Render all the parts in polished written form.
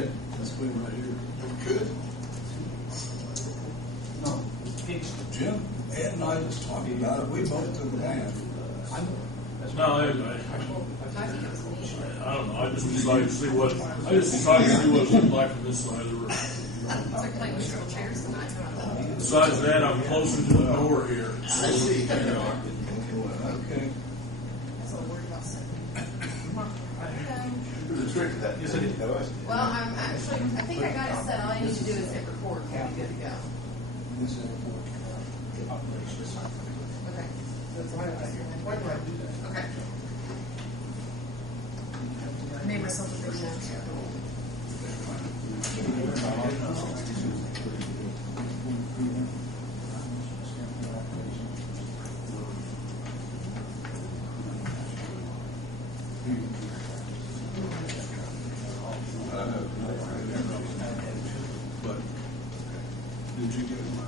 Ed, let's put him right here. Good. No, Jim, Ed and I was talking about it. We both took a hand. No, anyway, I don't know. I just decided to see what it looked like from this side of the room. Besides that, I'm closer to the door here. I see. Okay. There's a trick to that. Yes, I did. Well, I think I got it set. All I need to do is hit record. Okay, good to go. This is operation. Okay. Why do I do that? Okay. I made myself a big note. But did you get my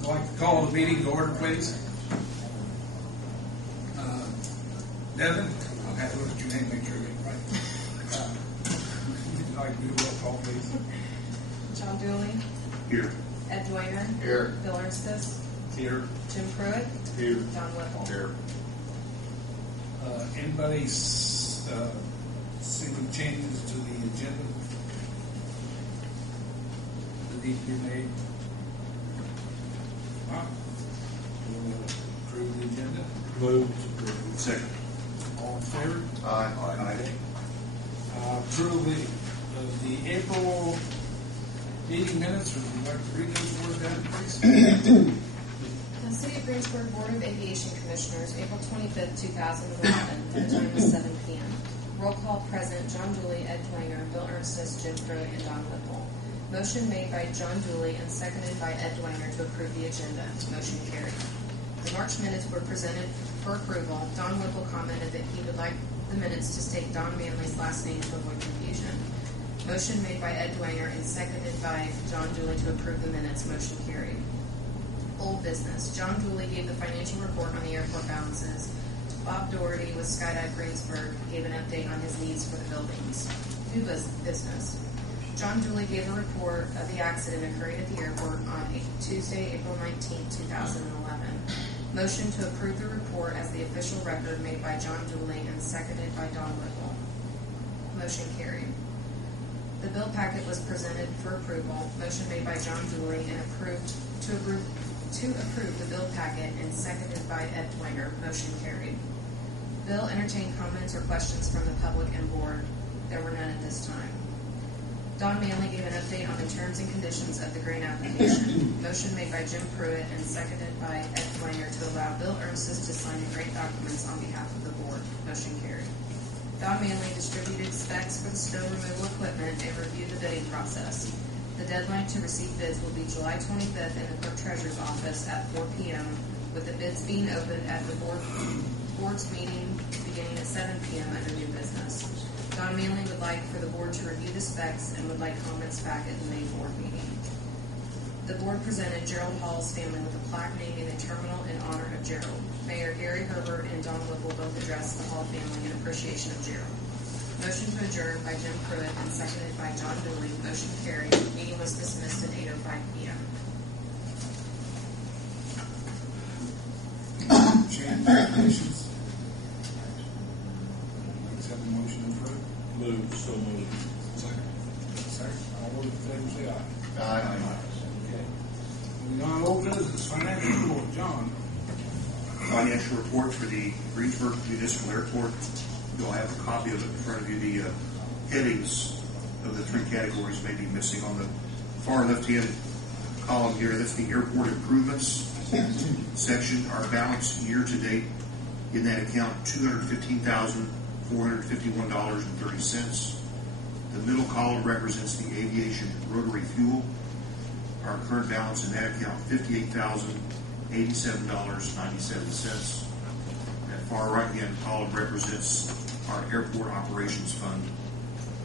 I'd like to call the meeting to order, please. Devin, I'll have to look at your name, make sure I get it right. You'd like to do a roll call, please. John Dooley. Here. Ed Dwayner. Here. Bill Ernstis. Here. Jim Pruitt. Here. Don Whipple. Here. Anybody see any changes to the agenda that need to be made? We'll approve the agenda. Moved. Second. All in favor? Aye. Approve the April meeting minutes. Would you like to read those for us, Dan, please? The City of Greensburg Board of Aviation Commissioners, April 25th, 2011. The time is 7 p.m. Roll call present: John Dooley, Ed Dwanger, Bill Ernstis, Jim Pruitt, and Don Whipple. Motion made by John Dooley and seconded by Ed Dwanger to approve the agenda. Motion carried. The March minutes were presented for approval. Don Whipple commented that he would like the minutes to state Don Manley's last name to avoid confusion. Motion made by Ed Dwanger and seconded by John Dooley to approve the minutes. Motion carried. Old business. John Dooley gave the financial report on the airport balances. Bob Doherty with Skydive Greensburg gave an update on his needs for the buildings. New business. John Dooley gave a report of the accident occurring at the airport on Tuesday, April 19, 2011. Motion to approve the report as the official record made by John Dooley and seconded by Don Whipple. Motion carried. The bill packet was presented for approval. Motion made by John Dooley and to approve the bill packet and seconded by Ed Dwanger. Motion carried. Bill entertained comments or questions from the public and board. There were none at this time. Don Manley gave an update on the terms and conditions of the grant application. Motion made by Jim Pruitt and seconded by Ed Dwanger to allow Bill Ernstis to sign the grant documents on behalf of the board. Motion carried. Don Manley distributed specs for the snow removal equipment and reviewed the bidding process. The deadline to receive bids will be July 25th in the Clerk Treasurer's office at 4 p.m., with the bids being opened at the board's meeting beginning at 7 p.m. under new business. Don Manley would like for the board to review the specs and would like comments back at the May board meeting. The board presented Gerald Hall's family with a plaque naming the terminal in honor of Gerald. Mayor Gary Herbert and Don Whipple both addressed the Hall family in appreciation of Gerald. Motion to adjourn by Jim Pruitt and seconded by John Dooley. Motion carried. Meeting was dismissed at 8:05 p.m. Change regulations. Accept the motion and approve. Moved. So moved. Second. All those in favor say aye. Aye. Okay. Moving on, old business, financial report. John. Financial report for the Greensburg Municipal Airport. You'll have a copy of it in front of you. The headings of the three categories may be missing on the far left-hand column here. That's the airport improvements section. Our balance year-to-date in that account, $215,451.30. The middle column represents the aviation rotary fuel. Our current balance in that account, $58,087.97. That far right-hand column represents our airport operations fund.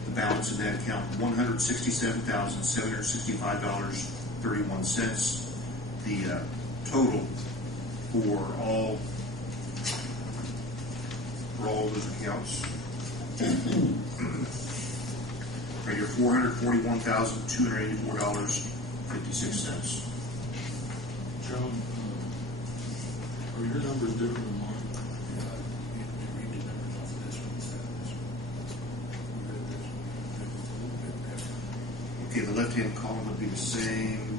The balance in that account, $167,765.31. The total for all those accounts. Right here, $441,284.56. Joan, are your numbers different than mine? Read the numbers off of this one instead of this one. Okay, the left-hand column would be the same.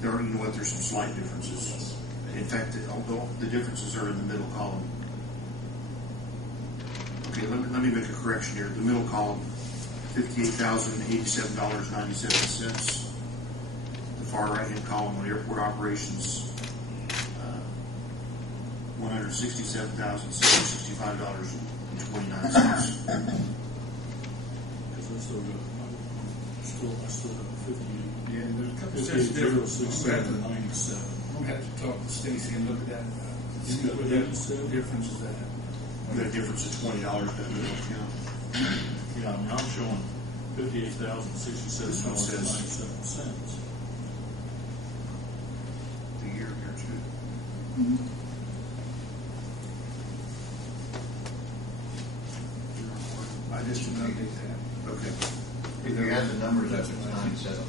There are, you know what, there's some slight differences. In fact, although the differences are in the middle column. Okay, let me make a correction here. The middle column, $58,087.97. The far right-hand column on airport operations, $167,765.29. Because I still have 58. Yeah, there's a couple cents difference. 57.97. I'm gonna have to talk to Stacy and look at that. You See got what that 87? difference is at. The difference is $20 that middle account. Yeah, I mean, I'm showing $58,067.97. The year here too. I just didn't update that. Okay. If you add the numbers, that's 97 cents.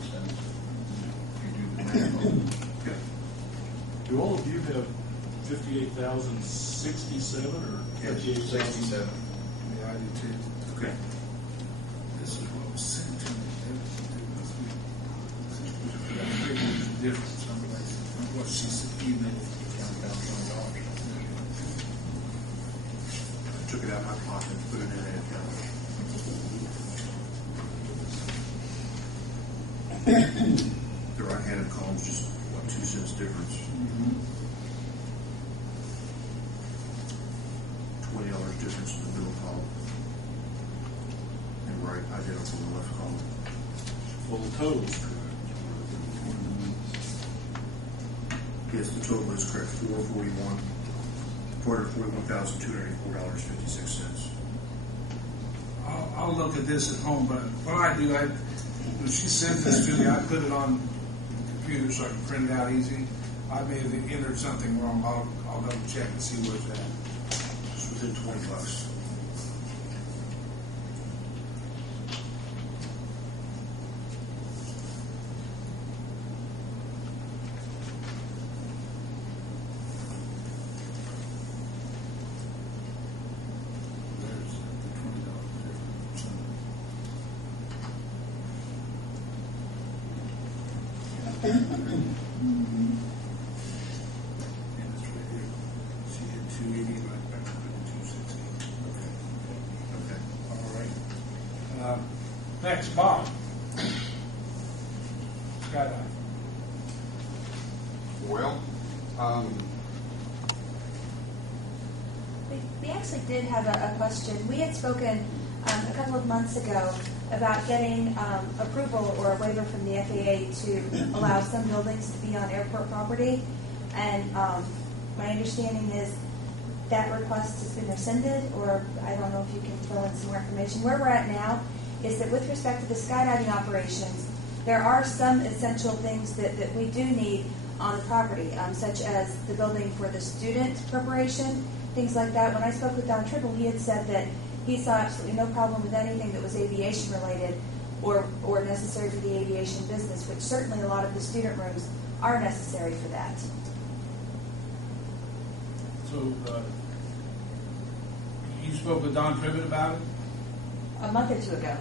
If you do the math. Okay. Do all of you have 58,067 or Yes, 58,000? 67. Yeah, I do too. Okay. This is what was sent to me. There's a difference on what she emailed. I took it out of my pocket and put it in that account. The right-handed column's just, what, 2 cents difference. $20 difference in the middle column. And right, identical in the left column. Well, the total's correct. Yes, the total is correct, $441,284.56. I'll look at this at home, but what I do, when she sends this to me, I put it on the computer so I can print it out easy. I may have entered something wrong. I'll double check and see where's that. It's within $20. There's the $20 difference. And it's right here. She had 280, right back to 260. Okay. All right. Next, Bob. Skydive. Well, We actually did have a question. We had spoken a couple of months ago about getting approval or a waiver from the FAA to allow some buildings to be on airport property. And my understanding is that request has been rescinded, or I don't know if you can fill in some more information. Where we're at now is that with respect to the skydiving operations, there are some essential things that we do need on the property, such as the building for the student preparation, things like that. When I spoke with Don Tribble, he had said that he saw absolutely no problem with anything that was aviation related or necessary for the aviation business, which certainly a lot of the student rooms are necessary for that. So, you spoke with Don Tribbett about it? A month or two ago.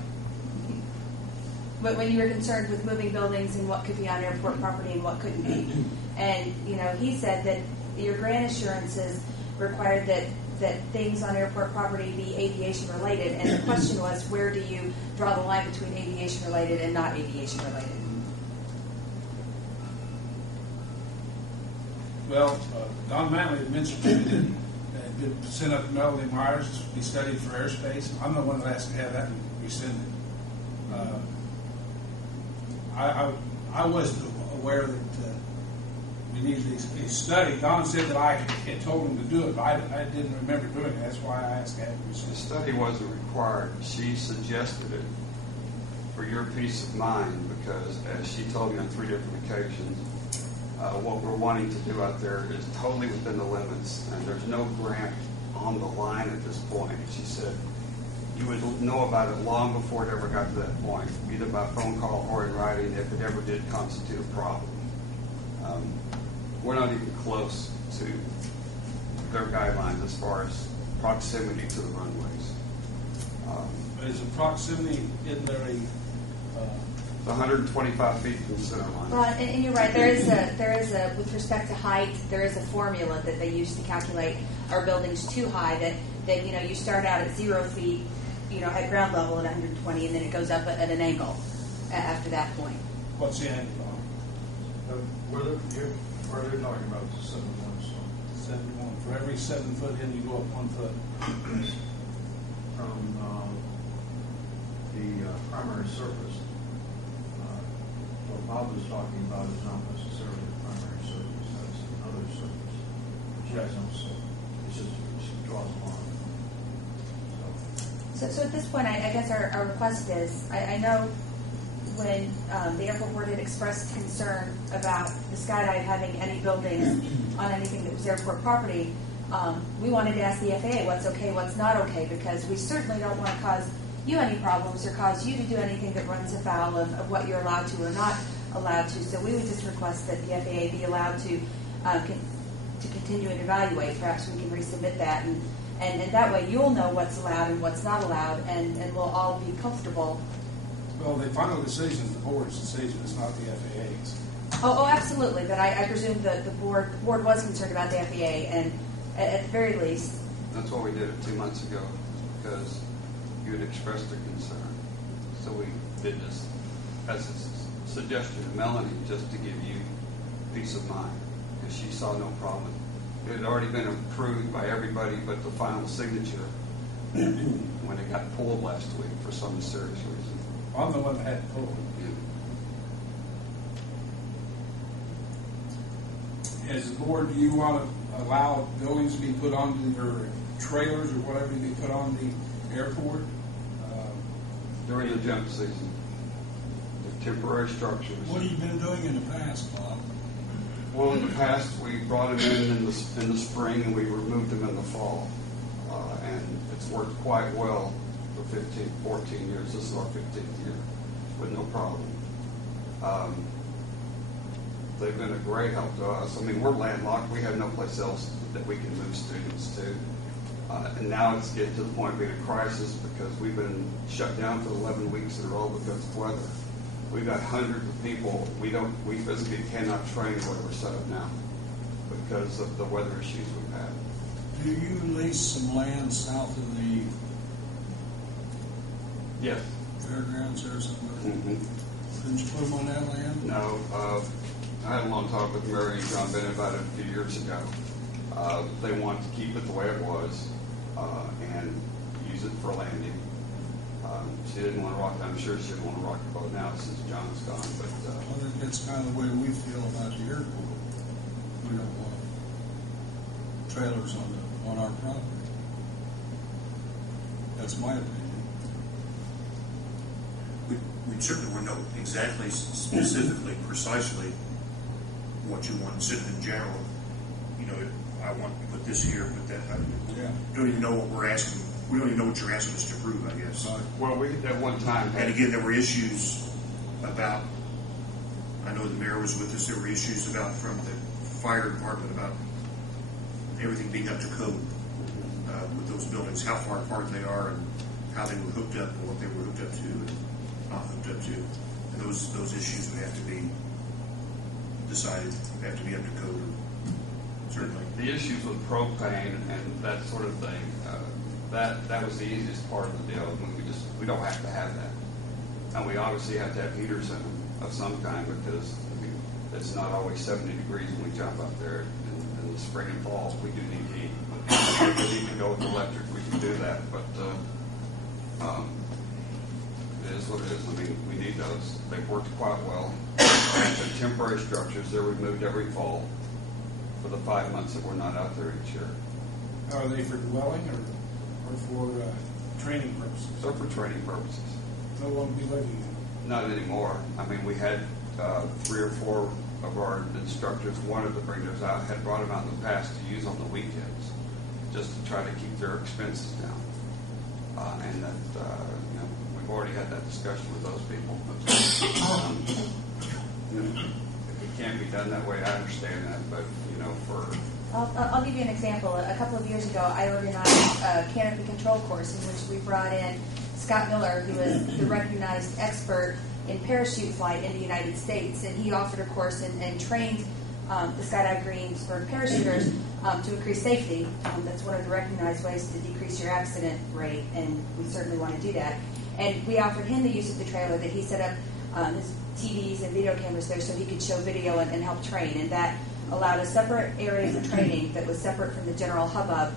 But when you were concerned with moving buildings and what could be on airport property and what couldn't be. And, he said that your grant assurances required that things on airport property be aviation related. And the question was, where do you draw the line between aviation related and not aviation related? Well, Don Manley had mentioned to me that it sent up to Melody Myers to be studied for airspace. I'm the one that asked to have that rescinded. I wasn't aware that we needed a study. Don said that I had told him to do it, but I didn't remember doing it. That's why I asked Abby. The study wasn't required. She suggested it for your peace of mind because, as she told me on 3 different occasions, what we're wanting to do out there is totally within the limits, and there's no grant on the line at this point. She said you would know about it long before it ever got to that point, either by phone call or in writing, if it ever did constitute a problem. We're not even close to their guidelines as far as proximity to the runways. Is the proximity, isn't there It's 125 feet from the center line. Well, and you're right. There is a with respect to height, there is a formula that they use to calculate are buildings too high. That you start out at 0 feet, at ground level at 120, and then it goes up at an angle after that point. what's the angle on? Where they're talking about is 71, so 71. For every 7 foot in, you go up 1 foot. from the primary surface. What Bob was talking about is not necessarily the primary surface, that's another surface, which has no slope. It's just it draws a line. So at this point, I guess our request is, I know when the airport board had expressed concern about the skydive having any buildings on anything that was airport property, we wanted to ask the FAA what's okay, what's not okay, because we certainly don't want to cause you any problems or cause you to do anything that runs afoul of what you're allowed to or not allowed to. So we would just request that the FAA be allowed to continue and evaluate. Perhaps we can resubmit that, and that way you'll know what's allowed and what's not allowed, and we'll all be comfortable. Well, the final decision is the board's decision. It's not the FAA's. Oh, absolutely. But I presume that the board was concerned about the FAA, and at the very least. That's why we did it 2 months ago, because you had expressed a concern. So we did this as a suggestion to Melanie, just to give you peace of mind, because she saw no problem. It had already been approved by everybody but the final signature when it got pulled last week for some serious reason. I'm the one that had it pulled. As a board, do you want to allow buildings to be put on their trailers or whatever to be put on the airport? During the jump season, the temporary structures. What have you been doing in the past, Bob? Well, in the past, we brought them in the spring, and we removed them in the fall. And it's worked quite well for 14 years. This is our 15th year with no problem. They've been a great help to us. I mean, we're landlocked. We have no place else that we can move students to. And now it's getting to the point of being a crisis because we've been shut down for 11 weeks in a row because of weather. We've got hundreds of people. We physically cannot train where we're set up now because of the weather issues we've had. Do you lease some land south of the Yes. fairgrounds there somewhere? Mm-hmm. Didn't you put them on that land? No. I had a long talk with Mary and John Bennett about it a few years ago. They want to keep it the way it was and use it for landing. She didn't want to rock. I'm sure she didn't want to rock the boat now since John's gone. But I think that's kind of the way we feel about the airport. We don't want trailers on our property. That's my opinion. We certainly want to know exactly, specifically, precisely what you want. Sitting in general, I want to put this here, put that. I don't even know what we're asking. We don't even know what you're asking us to prove, I guess. well, we at one time had And again, there were issues about, I know the mayor was with us, there were issues about from the fire department about everything being up to code with those buildings, how far apart they are and how they were hooked up and what they were hooked up to and not hooked up to. And those issues would have to be decided, have to be up to code, certainly. the issues with propane and that sort of thing. That was the easiest part of the deal. I mean, we don't have to have that, and we obviously have to have heaters in them of some kind because it's not always 70 degrees when we jump up there in the spring and fall. We do need heat. If we need to go with electric, we can do that. But it is what it is. I mean, we need those. They've worked quite well. They're temporary structures. They're removed every fall for the 5 months that we're not out there each year. Are they for dwelling or for training purposes? So for training purposes. No one will be living in them. Not anymore. I mean, we had 3 or 4 of our instructors wanted to bring theirs out, had brought them out in the past to use on the weekends, just to try to keep their expenses down. And that, we've already had that discussion with those people. If it can't be done that way, I understand that, but, for... I'll give you an example. A couple of years ago, I organized a canopy control course in which we brought in Scott Miller, who is the recognized expert in parachute flight in the United States, and he offered a course and trained the Skydive Greensburg parachuters to increase safety. That's one of the recognized ways to decrease your accident rate, and we certainly want to do that. And we offered him the use of the trailer that he set up his TVs and video cameras there so he could show video and help train, and that allowed a separate area for training that was separate from the general hubbub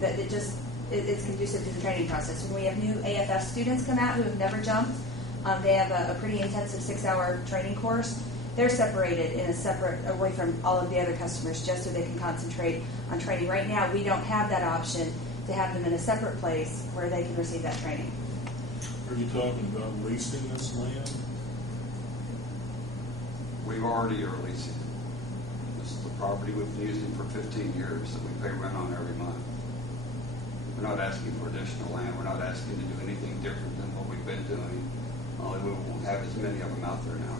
that it's conducive to the training process. When we have new AFF students come out who have never jumped, they have a pretty intensive 6-hour training course. They're separated in a separate, away from all of the other customers, just so they can concentrate on training. Right now, we don't have that option to have them in a separate place where they can receive that training. Are you talking about leasing this land? We've already are leasing it. This is the property we've been using for 15 years that we pay rent on every month. We're not asking for additional land. We're not asking to do anything different than what we've been doing. Only we won't have as many of them out there now.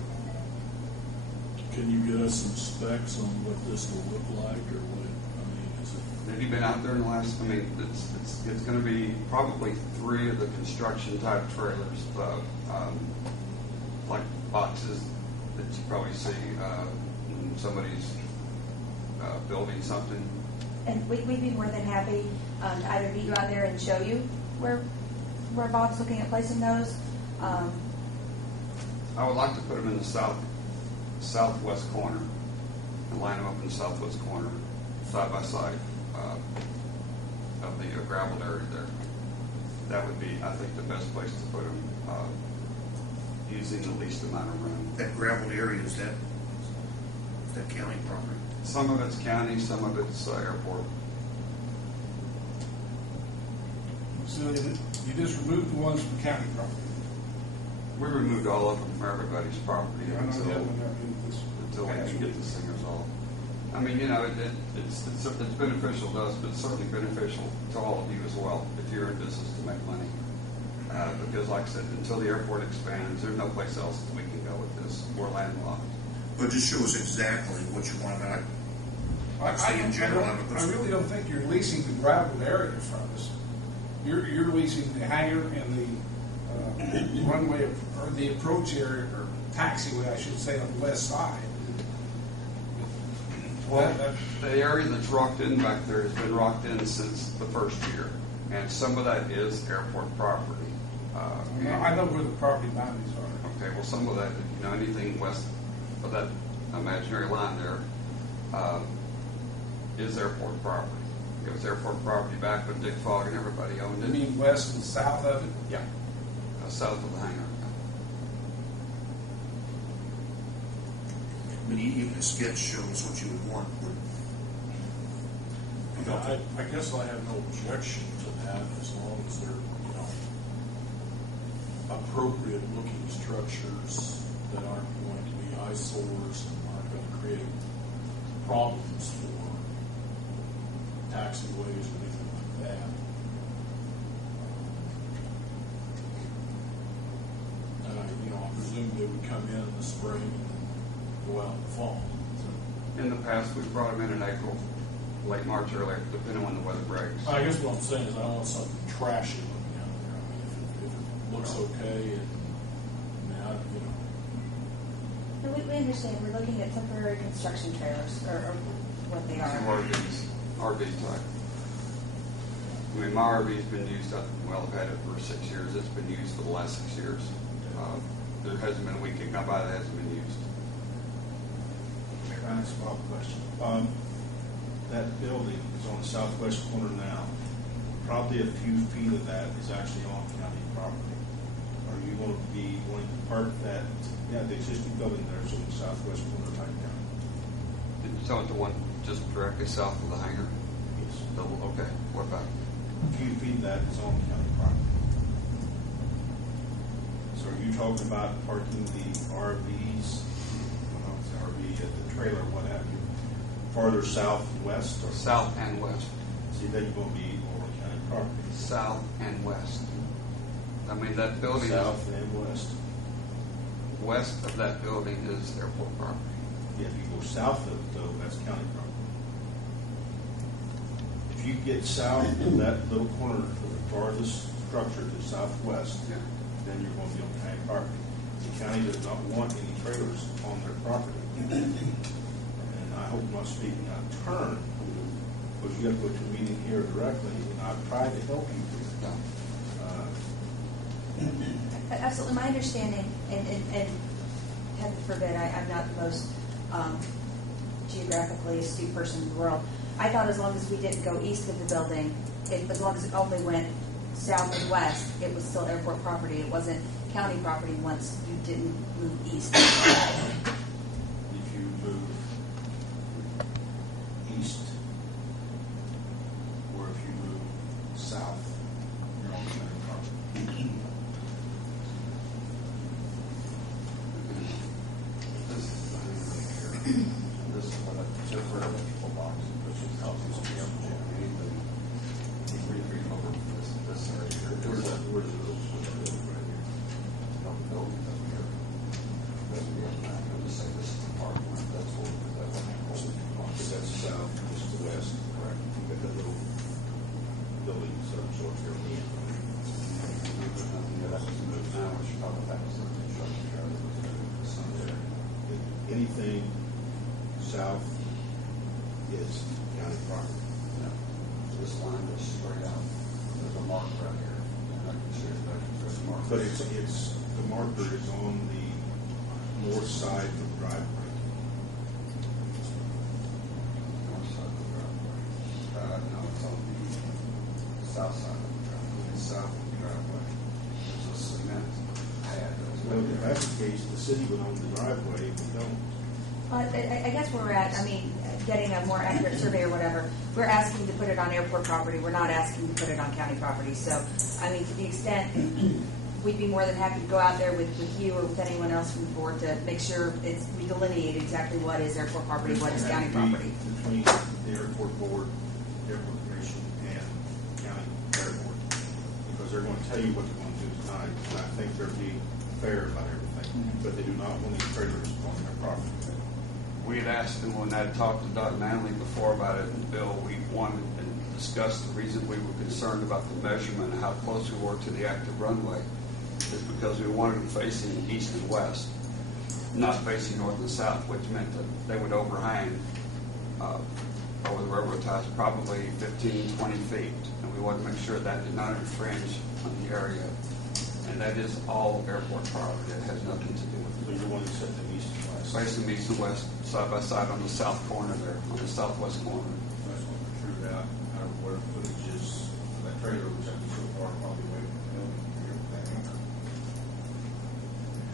Can you get us some specs on what this will look like, or what? Is it? Have you been out there in the last? It's going to be probably 3 of the construction type trailers, like boxes that you probably see when somebody's building something. And we'd be more than happy to either meet you out there and show you where Bob's looking at placing those. I would like to put them in the southwest corner and line them up in the southwest corner, side by side of the gravel area there. That would be, I think, the best place to put them, using the least amount of room. That gravel area, is that county property? Some of it's county, some of it's airport. So you just removed the ones from county property. We removed all of them from everybody's property I know that until one we can get the singers off. I mean, it's beneficial to us, but it's certainly beneficial to all of you as well if you're in business to make money. Because, like I said, until the airport expands, there's no place else that we can go with this. We're landlocked. But just show us exactly what you want. I'd say in general, I really don't think you're leasing the gravel area from us. You're leasing the hangar and the runway or the approach area or taxiway, I should say, on the west side. Well, the area that's rocked in back there has been rocked in since the first year, and some of that is airport property. I know where the property boundaries are. Okay, well, some of that, anything west of that imaginary line there is airport property. It was airport property back when Dick Fogg and everybody owned it. You mean west and south of it? Yeah, south of the hangar. I mean, even a sketch shows what you would want. I guess I have no objection to that as long as they're, appropriate looking structures that aren't going to be eyesores and aren't going to create problems for taxiways or anything like that. And I presume they would come in the spring and then go out in the fall. In the past, we've brought them in April, late March, early, depending on the weather breaks. I guess what I'm saying is I don't want something trashy looking out there. I mean, if it looks okay, and And we understand we're looking at temporary construction trailers, or what they are. RV type. I mean, my RV's been used, I've had it for 6 years. It's been used for the last 6 years. There hasn't been a week gone by that hasn't been used. Mayor, I ask Bob a question. That building is on the southwest corner now. Probably a few feet of that is actually on county property. Are you park that, yeah, the existing building there is in the southwest corner of Hyde County. Did you tell it the one just directly south of the hangar? Yes. Okay, what about? A few feet of that is on county property. So are you talking about parking the RVs, well, it's RV at the trailer, what have you, farther south and west? Or South and west. See, then you're going to be over county property. South and west. I mean, that building, South and west. west of that building is airport property. Yeah, if you go south of it, though, that's county property. If you get south of that little corner of the farthest structure to southwest, Yeah. then you're going to be on county property. The county does not want any trailers on their property. And I hope I'm not speaking out of turn, because you have to go to a meeting here directly, and I've tried to help you here. No. Absolutely, my understanding, and heaven forbid, I'm not the most geographically astute person in the world. I thought as long as we didn't go east of the building, as long as it only went south and west, it was still airport property. It wasn't county property once you didn't move east. If you move east, or if you move south, you're on county property. This is what I took for electrical box, which is how it's to be up to anything. Three over this area here. Where's that, where's those, right here? No, the building doesn't be up. Doesn't be up now. I'm just saying this is the park one. That's what, that's what I'm holding. Okay, that's south, this is the west, correct? You got that little building, sort of here on the end. Yeah, that's just moved now, which probably that was the construction yard. Some there. Anything south is county property. This line goes straight out. There's a mark right here. And I can see there's a mark. But it's, the marker is on the north side of the driveway. North side of the driveway. No, it's on the south side of the driveway. It's south of the driveway. There's a cement pad. Well, if that's the case, the city would own the driveway if we don't. I guess where we're at, I mean, getting a more accurate survey or whatever, we're asking to put it on airport property. We're not asking to put it on county property. So, I mean, to the extent, we'd be more than happy to go out there with you or with anyone else from the board to make sure we delineate exactly what is airport property, what is county property. Between the airport board, airport commission, and county airport. Because they're going to tell you what they're going to do tonight, and I think they're being fair about everything. But they do not want any trailers on their property. We had asked them when I had talked to Doug Manley before about it, and Bill, we wanted to discuss the reason we were concerned about the measurement and how close we were to the active runway is because we wanted them facing east and west, not facing north and south, which meant that they would overhang over the railroad ties probably 15, 20 feet. And we wanted to make sure that did not infringe on the area. And that is all airport property. It has nothing to do with So you're wanting to set them east and west. facing east and west, side by side on the south corner there, on the southwest corner. That's what protruded out, where footage is, that trailer was up so far, probably away from the building here, that anchor.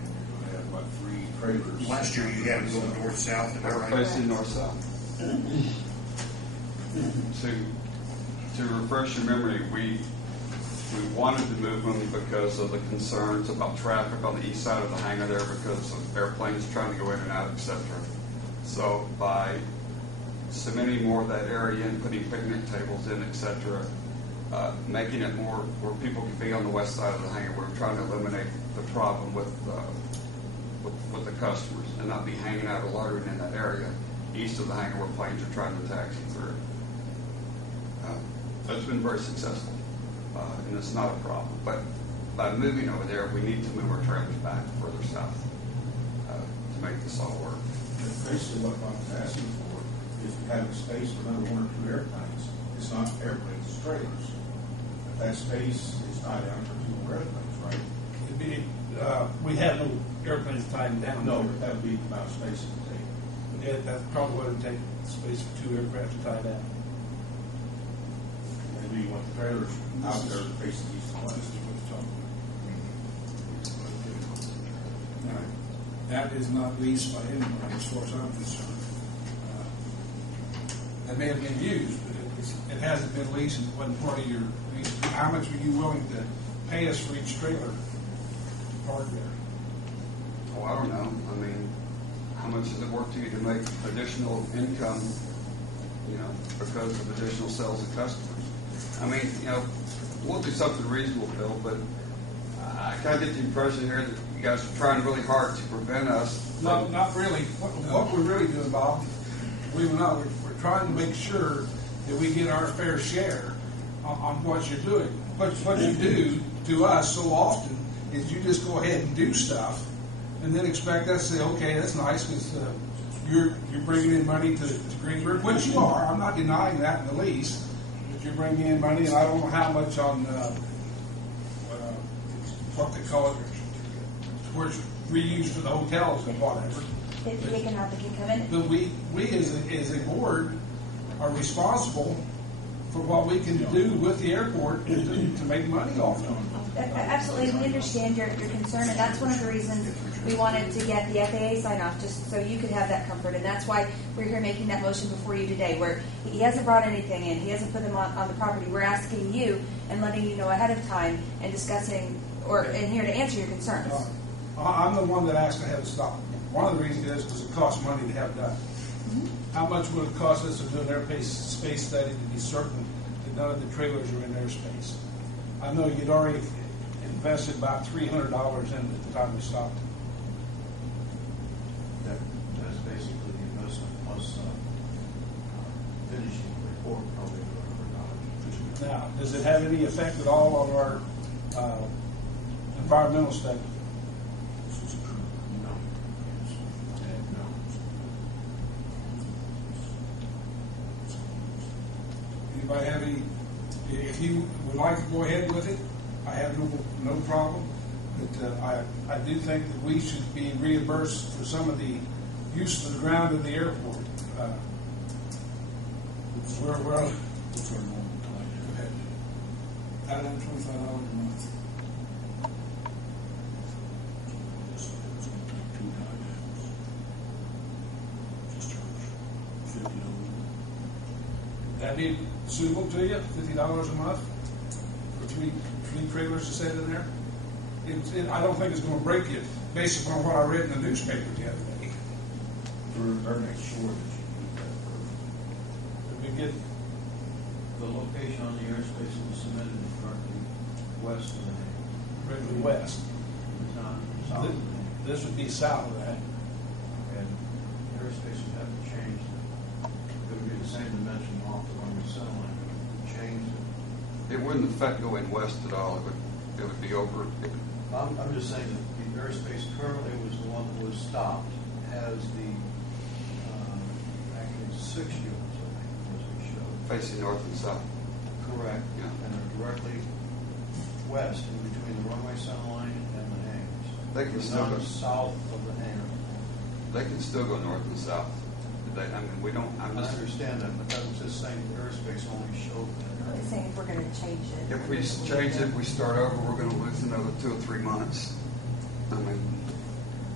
And you're gonna have about 3 trailers. Last year you had them going north-south, am I We're right? facing north-south. To refresh your memory, we wanted to move them because of the concerns about traffic on the east side of the hangar there because of airplanes trying to go in and out, etc. So by cementing more of that area and putting picnic tables in, etc., making it more where people can be on the west side of the hangar, we're trying to eliminate the problem with the customers and not be hanging out or loitering in that area east of the hangar where planes are trying to taxi through. It's been very successful. And it's not a problem. But by moving over there, we need to move our trailers back further south to make this all work. Basically, what I'm asking for is to have a space for another 1 or 2 airplanes. It's not airplanes, it's trailers. That space is tied down for 2 more airplanes, right? It'd be, we have no airplanes tied down. No, but that would be the amount of space it would take. Yeah, that's probably what it'd take, space for 2 aircraft to tie down. Maybe you want the trailers out there facing east and west. that is not leased by anybody as far as I'm concerned. That may have been used, but it hasn't been leased and it wasn't part of your lease. How much were you willing to pay us for each trailer parked there? Oh, I don't know. I mean, how much is it worth to you to make additional income, because of additional sales of customers? I mean, we'll do something reasonable, Bill, but I kind of get the impression here that you guys are trying really hard to prevent us. No, not really. What we're really doing, Bob, believe it or not, we're trying to make sure that we get our fair share on what you're doing. What you do to us so often is you just go ahead and do stuff and then expect us to say, okay, that's nice because you're bringing in money to Greensburg, which you are. I'm not denying that in the least, but you're bringing in money, and I don't know how much on what they call it, where it's reused for the hotels and whatever. If the economic can come in. But we as a board are responsible for what we can do with the airport to make money off of it. Absolutely, we understand your concern, and that's one of the reasons we wanted to get the FAA sign off, just so you could have that comfort. And that's why we're here making that motion before you today, where he hasn't brought anything in, he hasn't put them on the property. We're asking you and letting you know ahead of time and discussing, and here to answer your concerns. I'm the one that asked to have it stopped. One of the reasons is because it costs money to have it done. Mm-hmm. How much would it cost us to do an airspace space study to be certain that none of the trailers are in airspace? I know you'd already invested about $300 in it at the time we stopped. That's basically the investment plus finishing the report, probably $100. Now, does it have any effect at all on our environmental study? No. No. Anybody have any? If you would like to go ahead with it, I have no problem. But I do think that we should be reimbursed for some of the use of the ground in the airport. What's our normal time? Go ahead. $125 a month. That be suitable to you? $50 a month for three trailers to sit in there? I don't think it's going to break you, based upon what I read in the newspaper the other day. We're make sure that you keep that first. Did we get The location on the airspace that was submitted is currently west of the name. regularly west? It's not south of the name. This would be south of that. And the airspace would have to change. It would be the same dimension off the runway center line. It would change it. It wouldn't affect going west at all. It would be over. I'm just saying that the airspace currently was the one that was stopped, has the, actually 6 units, I think, as we showed. Facing north and south. Correct. Yeah. And they're directly west, in between the runway center line and the hangars. They can They're still not go- south of the hangar. They can still go north and south. We don't. I understand that, but that was just saying the airspace only showed that. It's saying if we're going to change it. If we change it, we start over, we're going to lose another 2 or 3 months. I mean,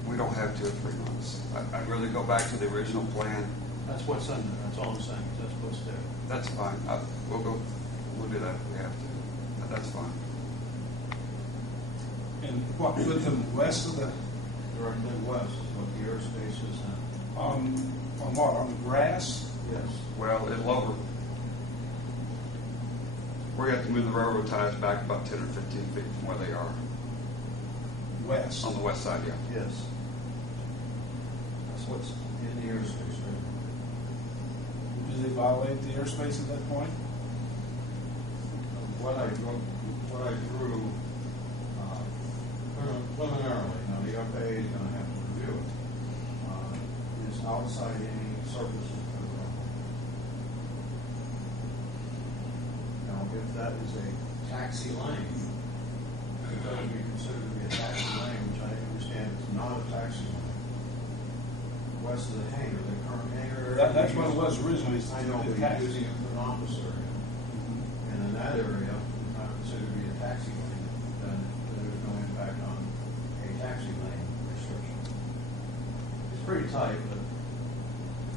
we don't have 2 or 3 months. I'd really go back to the original plan. That's what's in there, that's all I'm saying, that's what's there. That's fine. We'll do that if we have to. That's fine. And what, put them west of the, Directly west is what the airspace is in. on what, on the grass? Yes. Well, it'll over. We're going to have to move the railroad ties back about 10 or 15 feet from where they are. West. On the west side, yeah. Yes. That's what's in the airspace, right? Do they violate the airspace at that point? What I drew preliminarily, now the FAA is going to have to review it, is outside any surfaces of the runway. Now, if that is a taxi lane, it doesn't be considered to be a taxi lane, which I understand is not a taxi lane. West of the hangar, the current hangar. That's what it was originally. I know, the but taxi. you're using it for an office area. And in that area, it's not considered to be a taxi lane, then there's no impact on a taxi lane restriction. pretty tight, but.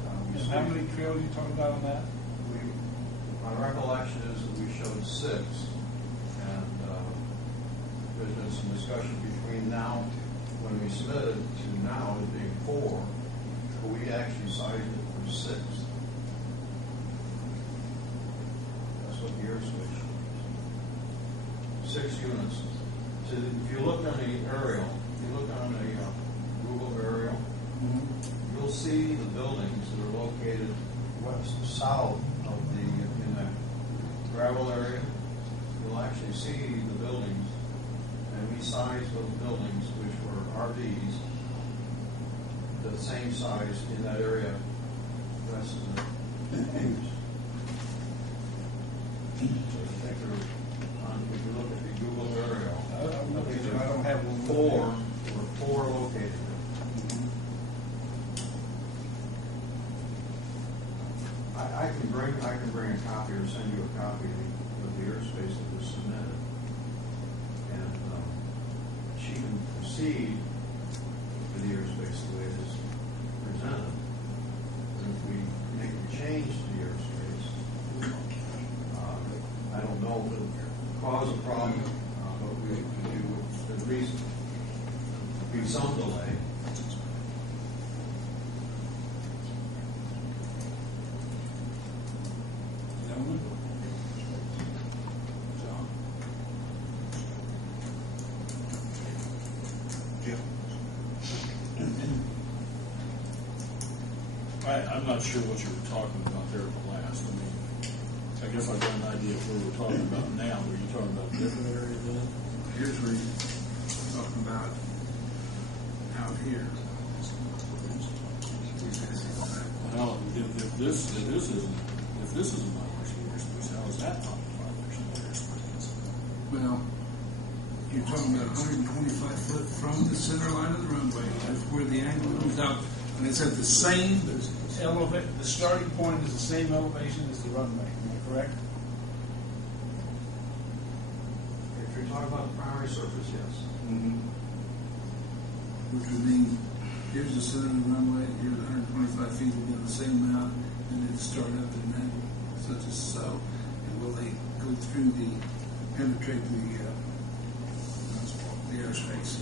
And how many trails are you talking about on that? My recollection is that we showed 6, and there's been some discussion between now, when we submitted, to now it being 4, but we actually cited it for 6. That's what the airspace shows. 6 units. So if you look on the aerial, if you look on a Google aerial, you'll see the buildings that are located south of in that gravel area. You'll actually see the buildings, and we sized those buildings, which were RVs, the same size in that area west of the hangars. So I think if you look at the Google aerial, I don't have one. 4 located there. I can bring a copy or send you a copy of the airspace that was submitted. And she can proceed with the airspace the way it is presented. And if we make a change to the airspace, I don't know if it'll cause a problem, but we would at least be some delay. Gentlemen? John? I'm not sure what you were talking about there at the last. I mean, I guess I've got an idea of what we're talking about now. Were you talking about a different area then? Here's where you're talking about out here. Well, if this isn't violation of airspace, how is that not a violation of airspace? Well, you're talking about 125 foot from the center line of the runway. That's where the angle comes out. And it's at the same elevation, the starting point is the same elevation as the runway, am I correct? If you're talking about the primary surface, yes. Which would mean, here's the center of the runway, here's 125 feet, will be on the same amount, and then start up at an angle such as so. And will they go through penetrate the airspace?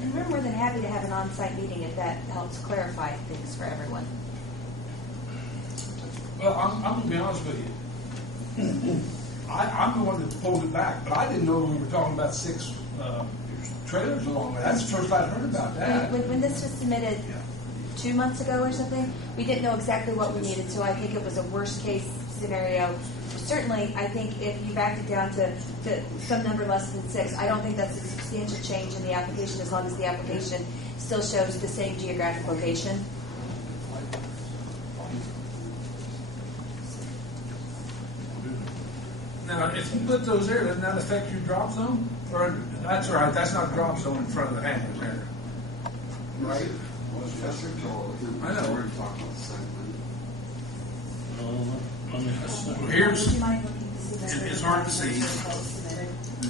And we're more than happy to have an on-site meeting if that helps clarify things for everyone. Well, I'm going to be honest with you. I'm the one that pulled it back, but I didn't know we were talking about 6 trailers along there. That's the first I'd heard about that. When this was submitted 2 months ago or something, we didn't know exactly what we needed, so I think it was a worst-case scenario. Certainly, I think if you backed it down to some number less than 6, I don't think that's a substantial change in the application as long as the application still shows the same geographic location. Now, if you put those there, doesn't that affect your drop zone? Or that's all right. That's not drop zone in front of the hangars there, right? I know. We're talking about the same thing. I mean, that's not. Here's, Would you mind looking to see that? it's hard to see. Submitted?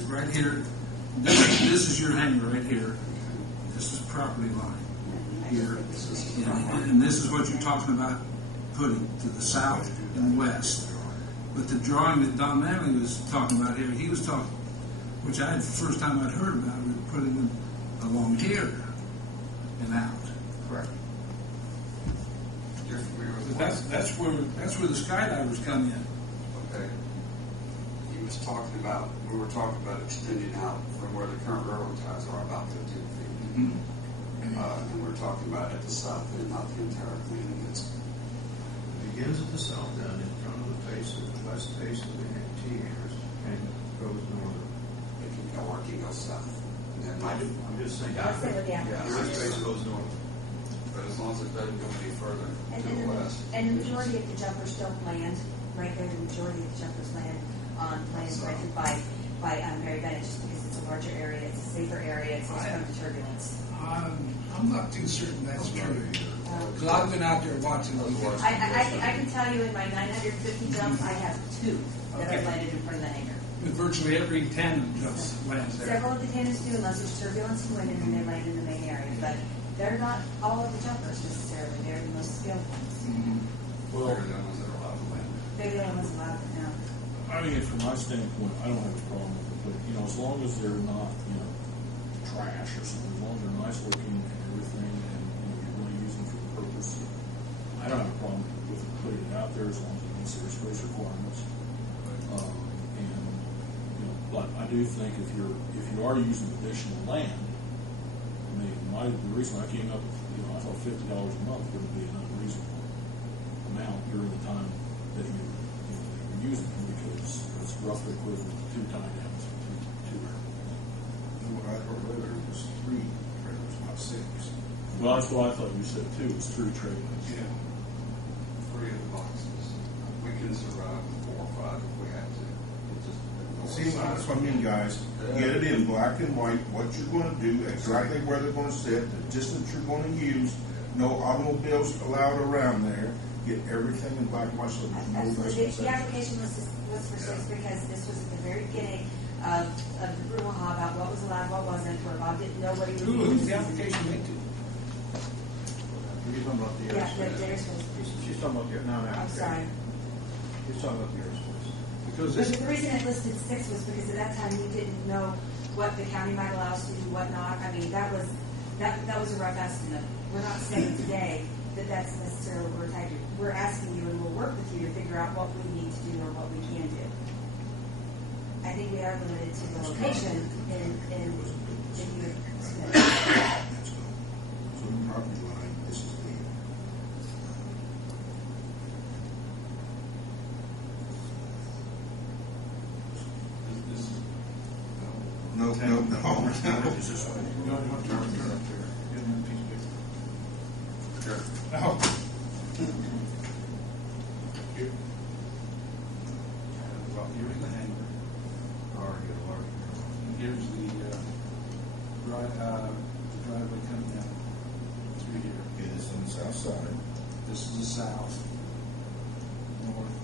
Right here, this is your hangar right here. This is property line here. And this is what you're talking about putting to the south and west. But the drawing that Don Manley was talking about here, he was talking, which I had the first time I'd heard about it, we were putting them along here and out. Correct. You're familiar with But that's where the skydivers come in. Okay. He was talking about, we were talking about extending out from where the current railroad ties are about 15 feet. And we're talking about at the south end, not the entire thing. It begins at the south end in front of the west face of the T hangars and goes northern. It can go or it can go south. And then I'm just saying. I'll say with the Yeah, application. west face goes north. but as long as it doesn't go any further to the west. And the majority of the jumpers don't land right there. The majority of the jumpers land on planes rented by Mary Bennett, just because it's a larger area, it's a safer area, it's less prone to turbulence. I'm not too certain that's true. Because I've been out there watching those. I can tell you in my 950 jumps, I have 2 that Okay. are landed in front of the hangar. Virtually every tandem just lands there. Several of the tandems do, unless there's turbulence and wind, and then they land in the main area. But They're not all of the jumpers necessarily, they're the most skilled ones. Well, They're the ones that are allowed to land. They're the only ones allowed to know. I mean, from my standpoint, I don't have a problem with it, but, you know, as long as they're not, you know, trash or something, as long as they're nice looking and everything, and, you know, you're really using them for the purpose, I don't have a problem with putting it out there as long as it meets their space requirements. And, you know, but I do think if you are using additional land, I mean, the reason I came up with, you know, I thought $50 a month wouldn't be an unreasonable amount during the time that you're using them, because it's roughly equivalent to 2 tie downs, two airplanes. What I heard earlier was 3 trailers, not 6. Well, that's what I thought you said too, was 3 trailers. Yeah. 3 of the boxes. We can survive with 4 or 5 if we have to. It just See, that's what I mean, guys. Get it in black and white, what you're gonna do, exactly where they're gonna sit, the distance you're gonna use, no automobiles allowed around there. Get everything in black and white so there's no Absolutely. The misconception. application was for 6 because this was at the very beginning of the brouhaha about what was allowed, what wasn't, where Bob didn't know what he was Who's doing. the application made to? You're talking about the Yeah, airspace. the airspace. She's talking about the, no, no. I'm sorry. She's talking about the airspace. Because But this, the reason it listed 6 was because at that time you didn't know what the county might allow us to do, what not. I mean, that was a rough estimate. We're not saying today that that's necessarily what we're taking. We're asking you and we'll work with you to figure out what we need to do or what we can do. I think we are limited to the location in you submit. That's cool. So the property line, this is the, this is, no. Is this way? you don't want to turn up there. You don't have a piece of paper. Sure. No. Here. Well, you're in the hangar. Already a large. And here's the driveway coming down through here. It is on the south side. This is the south, north,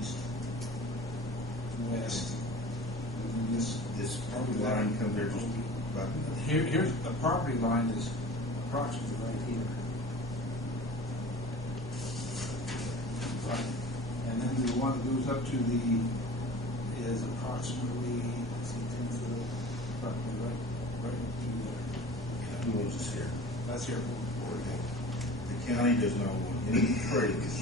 east, west. And then This property line comes there just about. here's the property line is approximately right here. Right. And then the one that goes up to is approximately, let's see, 10 foot, approximately right up to there. Who owns this here? That's here. The county does not want any trailers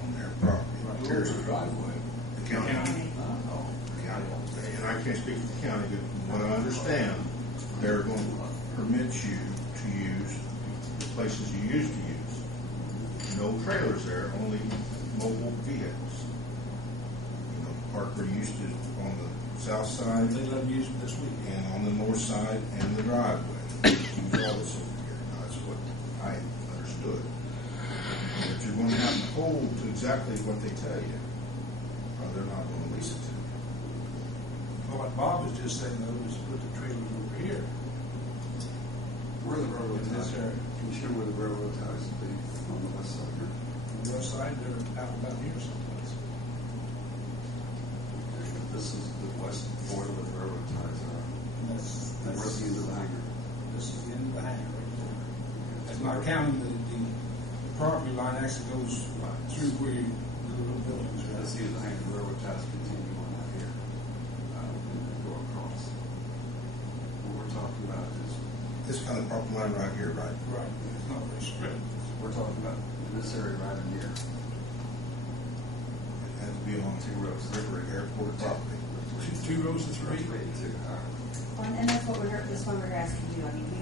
on their property. Right. Here's the driveway. The county. County. The county. And I can't speak for the county, but what I understand, they're going to permit you to use the places you used to use. No trailers there, only mobile vehicles. You know, park where you used to on the south side They let them use it this week. and on the north side and the driveway. Use all this over here. Now, that's what I understood. But you're going to have to hold to exactly what they tell you, or they're not going to lease it to you. Well, what Bob was just saying though is put the trailers over here. Where the railroad In this ties, area. can you show where the railroad ties would be on the west side here? On the west side, they're out about here someplace. This is the west border where the railroad ties are. And that's Where's the end of the hangar? this is the end of the hangar right there. That's not counting the property line actually goes through where the little buildings are. That's the end of the hangar. The railroad ties continue on out here. And go across. What we're talking about is, This kind of property line right here, right? Right, it's not very spread. we're talking about in this area right in here. It has to be on two roads, river and airport property. Two rows of three. And that's what this one we're asking you. I mean, we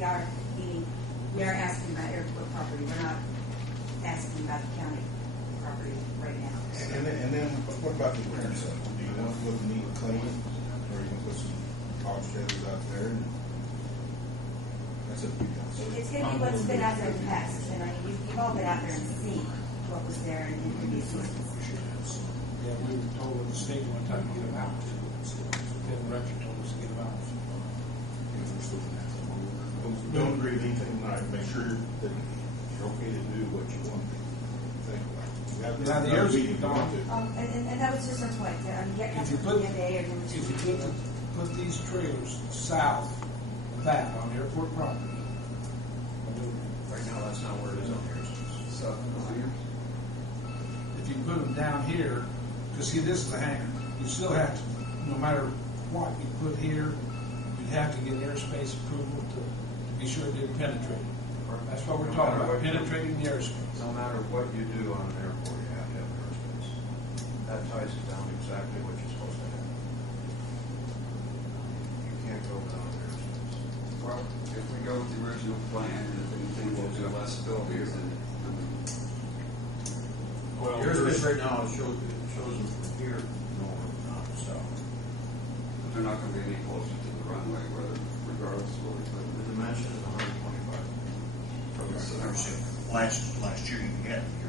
are asking about airport property. We're not asking about the county property right now. And then what about the winter stuff? Do you want to look neat and clean, or you can put some box trailers out there? And that's up to you guys. It's going to be what's been out there in the past. And I mean, you've all been out there and seen what was there in previous seasons. Yeah, we were told with the state one time to get them out. Kevin Rector told us to get them out. Don't agree with anything tonight. Make sure that you're okay to do what you want to think about. We have Now, the another air's meeting to go gone. to. And that was just our point. I mean, get If you Councilman put, Day or if you put these trailers south of that on airport property, Right now, that's not where it is on here. South of the hangar. If you put them down here, because see, this is a hangar, you still have to, no matter what you put here, you'd have to get airspace approval to be sure it didn't penetrate. That's what we're talking about, penetrating the airspace. No matter what you do on an airport, you have to have airspace. That ties it down to exactly what you're supposed to have. You can't go without airspace. Well, if we go with the original plan, and if anything, we'll do less buildings and, Well, Airspace right now, it shows them from here north, not south. but they're not gonna be any closer to the runway, whether, regardless of what we put. The dimension is 125. From the center line. Last year you had here,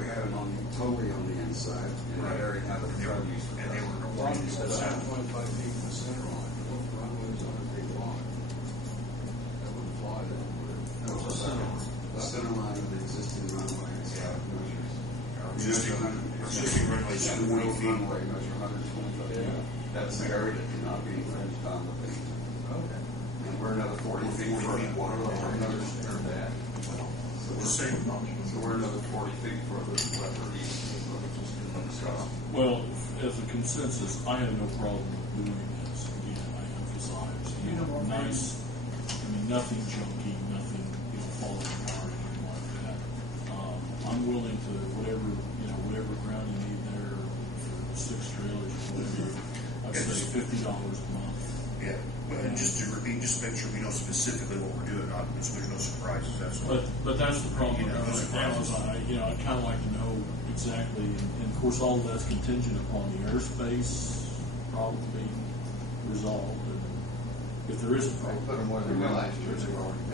We have it on, totally on the inside, in that area, have a drug use. and they were no Well, longer you said south. 125 feet from the center line. Runway's on a big line. That wouldn't fly then, would it? No, It's a center line. The center line of the existing runway is measures. Existing runway is 20 Wheels feet. runway measure 125 feet. That's the area that cannot be infringed on with it. Okay. And we're another 40 feet further. We're another, that. so we're another 40 feet further west or east. well, as a consensus, I have no problem with doing this. Again, I emphasize, nice, I mean, nothing junky, nothing, falling apart, anything like that. I'm willing to, whatever ground you need there for 6 trailers or whatever, I'd say $50 a month. Yeah, well, and just to repeat, just make sure we know specifically what we're doing, not, so there's no surprises, that's all. But that's the problem right now is I'd kind of like to know exactly, and of course, all of that's contingent upon the airspace probably being resolved. And if there is a problem. Put them where they were last year.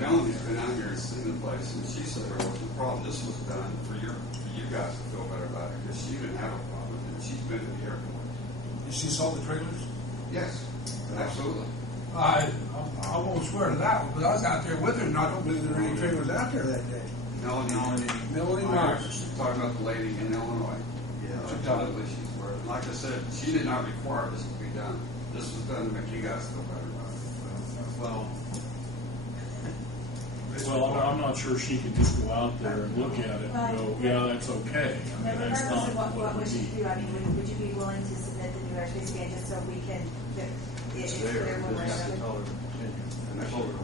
Melanie's been out here and seen the place, and she said there wasn't a problem. This was done for you guys to feel better about it, because she didn't have a problem with it. She's been to the airport. Did she saw the trailers? Yes, absolutely. I won't swear to that one, but I was out there with her, and I don't believe there were any trailers out there that day. Melanie Myers. Talking about the lady in Illinois. Yeah. Totally, she's aware. Like I said, she did not require this to be done. This was done to make you guys feel better about it. Well, I'm not sure she could just go out there and look at it and go, yeah, that's okay. I mean, that's not What what would we you need. do? I mean, would you be willing to submit the new airspace again, just so we can, It's it's there, clear when you we're just have to done? tell her to continue. And that's what we're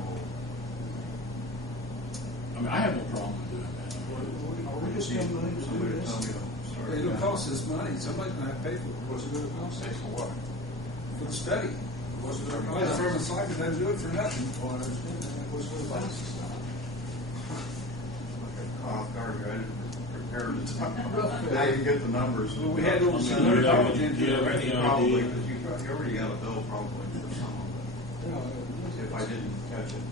I mean, I have no problem with doing that. Are we just giving money to do Somebody this? tell me to start. It'll cost us money, somebody's gonna have to pay for it. What's it gonna cost? Pay for what? For the study. What's it gonna Well, the cost? firm inside doesn't do it for nothing. Oh, I understand that. What's it gonna cost? Okay, off guard, I didn't prepare to talk. Now you can get the numbers. Well, we had over I mean, $700 do into you it have already. any Probably, idea? because you already got a bill probably for some of it, if I didn't catch it.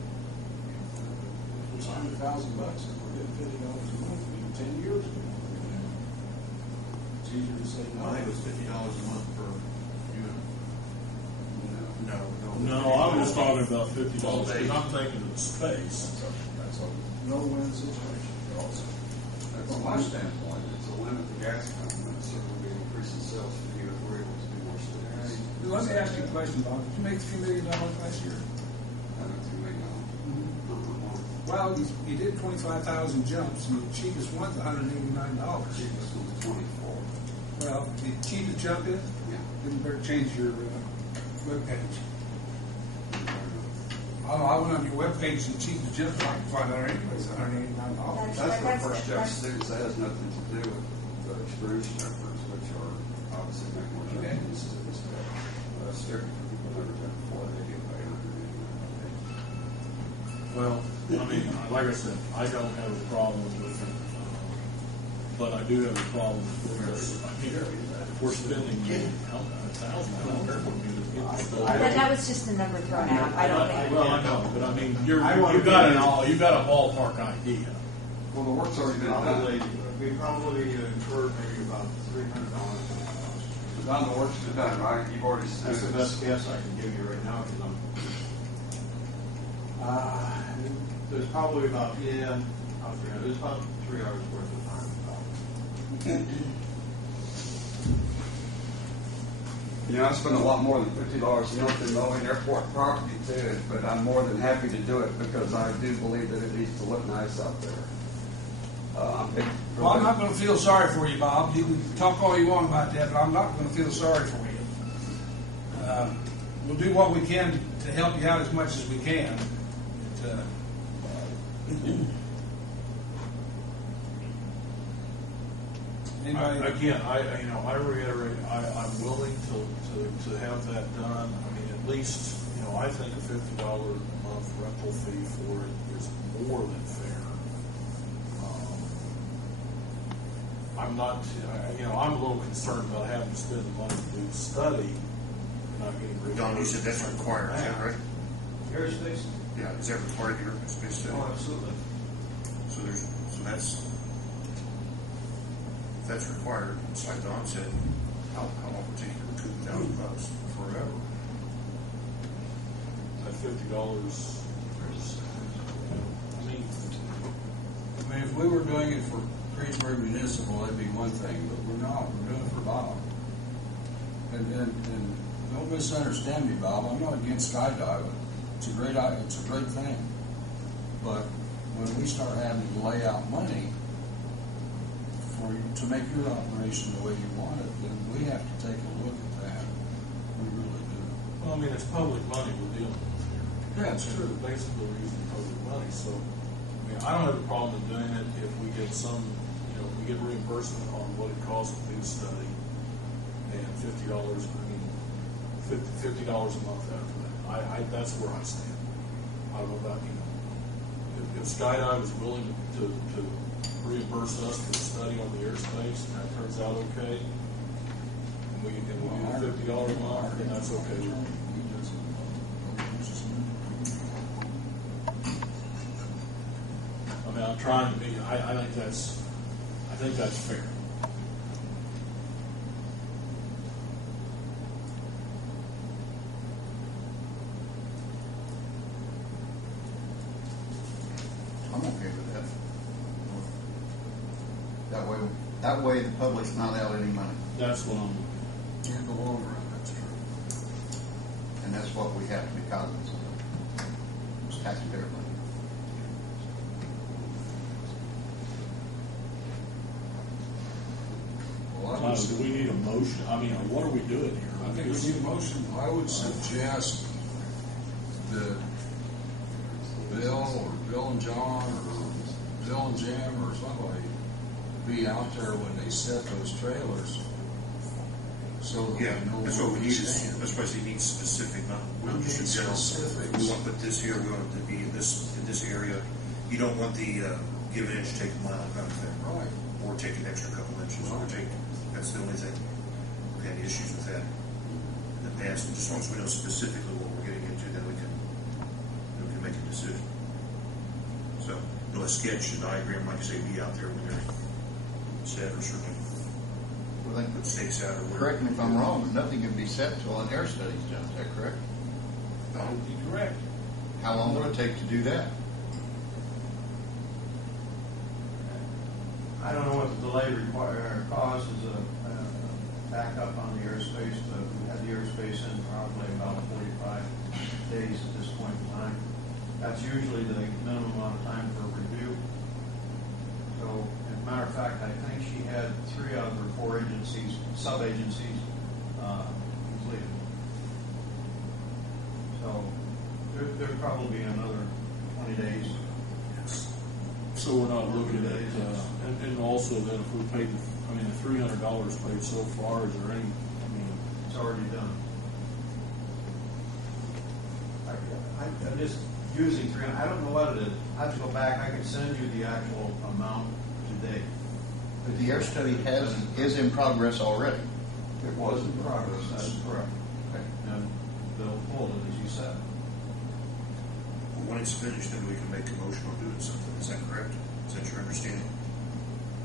It's $100,000, and we're getting $50 a month, even 10 years ago. It's easier to say no. I think it was $50 a month per unit. No, I was talking about $50 because I'm thinking of the space. That's a no-win situation also. From my standpoint, it's a limit to gas company, and certainly be increasing sales for you if we're able to do more studies. Let me ask you a question, Bob. Did you make $3 million last year? I don't think we know. Well, you did 25,000 jumps, and the cheapest one's $189. Cheapest was 24. Well, the cheapest jump is, Yeah. then you better change your webpage. I went on your webpage and cheapest jump, I can find out anyways, $189. That's what first step students, that has nothing to do with the experienced jumpers, which are obviously make more Okay. jumps than this stuff. That's different from people who never jumped before, they get paid $189. Well, I mean, like I said, I don't have a problem with it, but I do have a problem with this. I mean, if we're spending $1,000, That was just the number thrown out. I don't think. Well, I know, but I mean, you've got a ballpark idea. Well, the work's already been done. We probably incurred maybe about $300. Done, the work's been done, right? You've already seen That's the it. best guess I can give you right now, because there's probably about, there's about 3 hours worth of time. You know, I spend a lot more than $50 a month in mowing airport property too, but I'm more than happy to do it because I do believe that it needs to look nice out there. Well, I'm not going to feel sorry for you, Bob. You can talk all you want about that, but I'm not going to feel sorry for you. We'll do what we can to help you out as much as we can. But, anybody? Again, I reiterate, I'm willing to have that done. I mean, at least, I think a $50 a month rental fee for it is more than fair. I'm not, I'm a little concerned about having to spend the money to do the study, not getting rid of it. Don, you said that's required, is that right? Airspace? Yeah, is that part of your space study? Oh, absolutely. So that's required. It's like Don said, how long would it take you to recoup $1,000 Forever. That $50, I mean, if we were doing it for Greensburg Municipal, that'd be one thing, but we're not. We're doing it for Bob. And don't misunderstand me, Bob. I'm not against skydiving. It's a great thing. But when we start having to lay out money to make your operation the way you want it, then we have to take a look at that. We really do. well, I mean, it's public money we're dealing with here. Yeah, it's true. Basically, we're using public money, so, I don't have a problem in doing it if we get we get reimbursement on what it costs to do the study, and $50, $50 a month after that. That's where I stand. I don't know about, if Skydive is willing to reimburse us for the study on the airspace, and that turns out okay, and we do $50 a month, then that's okay. I mean, I'm trying to be, I think that's fair. I'm okay with that. That way the public's not out any money. That's what I'm, In the long run, that's true. And that's what we have to be cognizant of. It's taxpayer money. Well, do we need a motion? I mean, what are we doing here? I think we need a motion. I would suggest that Bill and John or Bill and Jim or somebody be out there when they set those trailers so that Yeah, we know that's where what we we need. stand. That's why they need specific, not we We don't just need general. specifics. We want to put this here. We want it to be in this area. You don't want the give an inch, take a mile kind of thing, Right. or take an extra couple inches, or take. That's the only thing. We had issues with that in the past, and just once we know specifically what we're getting into, then we can make a decision. So, a sketch, a diagram, like you say, be out there when they're set, or certainly Well, then, put stakes out or whatever. correct me if I'm wrong, but nothing can be set until an air study's done. Is that correct? That would be correct. How long will it take to do that? I don't know what the delay causes a backup on the airspace, but we had the airspace in probably about 45 days at this point in time. That's usually the minimum amount of time for review. So, as a matter of fact, I think she had 3 out of her 4 agencies, sub-agencies, completed. So, there'd probably be another 20 days. so we're not looking at, and also then if we paid, the $300 paid so far, is there any, It's already done. I'm just using 300. I don't know what it is. I have to go back. I can send you the actual amount today. But the air study is in progress already. It was in progress. That is correct. And they'll hold it, as you said. When it's finished, then we can make a motion on doing something. Is that correct? Is that your understanding?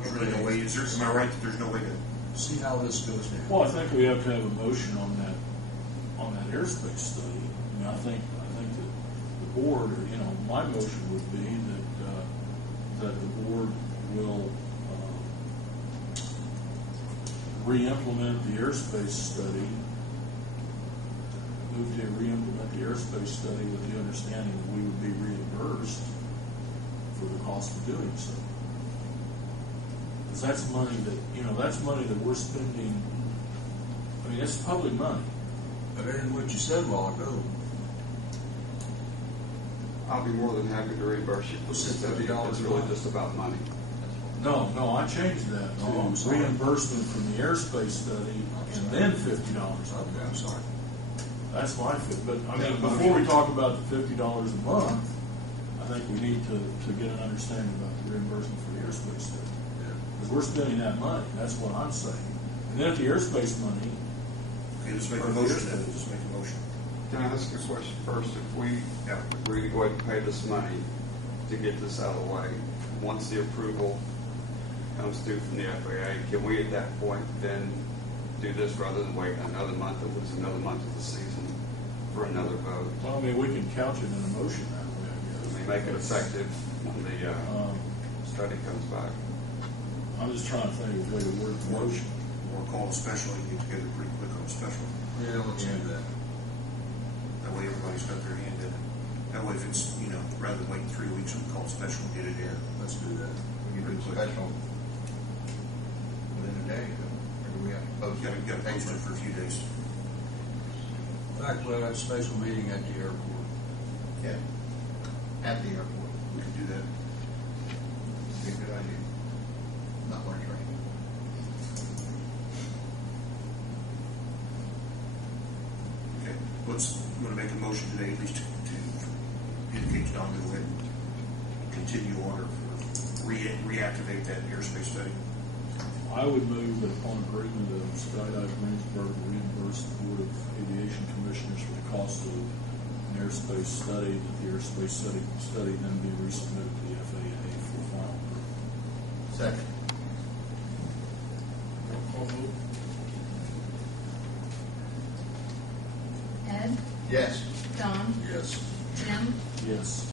There's really no way. Am I right that there's no way to? See how this goes now. well, I think we have to have a motion on that airspace study. I think that the board, my motion would be that the board will re-implement the airspace study move to re-implement the airspace study with the understanding that we would be reimbursed for the cost of doing so. Because that's money that we're spending, I mean, it's public money. But in what you said a while ago, I'll be more than happy to reimburse you for Was this it study. $50 It's a really month? just about money. No, I changed that Oh, I'm to sorry. reimbursement from the airspace study and then $50. okay, I'm sorry. That's my fit, but I mean, Yeah, before we talk about the $50 a month, I think we need to get an understanding about the reimbursement for the airspace study. Yeah. Because we're spending that money, that's what I'm saying. And then if the airspace money, Okay, let's make a motion then, just make a motion. Can I ask a question first? If we agree to go ahead and pay this money to get this out of the way, once the approval comes through from the FAA, can we at that point then do this rather than wait another month or lose another month of the season for another vote? well, I mean, we can couch it in a motion that way, I guess. Can we make it effective when the study comes back? I'm just trying to think of a way to word the motion. Or call a special, and get together pretty quick on a special. Yeah, let's do that. That way everybody's got their hand in it. That way if it's, rather than waiting 3 weeks, we call a special and get it in. Let's do that. We can do special within a day, or do we have to post? You got to post it for a few days. In fact, we'll have a special meeting at the airport. Yeah. At the airport. We can do that. Be a good idea. Not when it's raining. Okay, you want to make a motion today, at least to indicate to Don to go ahead and continue on or reactivate that airspace study? I would move that upon agreement of Skydive Greensburg reimburse the Board of Aviation Commissioners for the cost of an airspace study, that the airspace study then be resubmitted to the FAA for final approval. Second. Roll call vote? Ed, Yes. Don, Yes. Jim, Yes.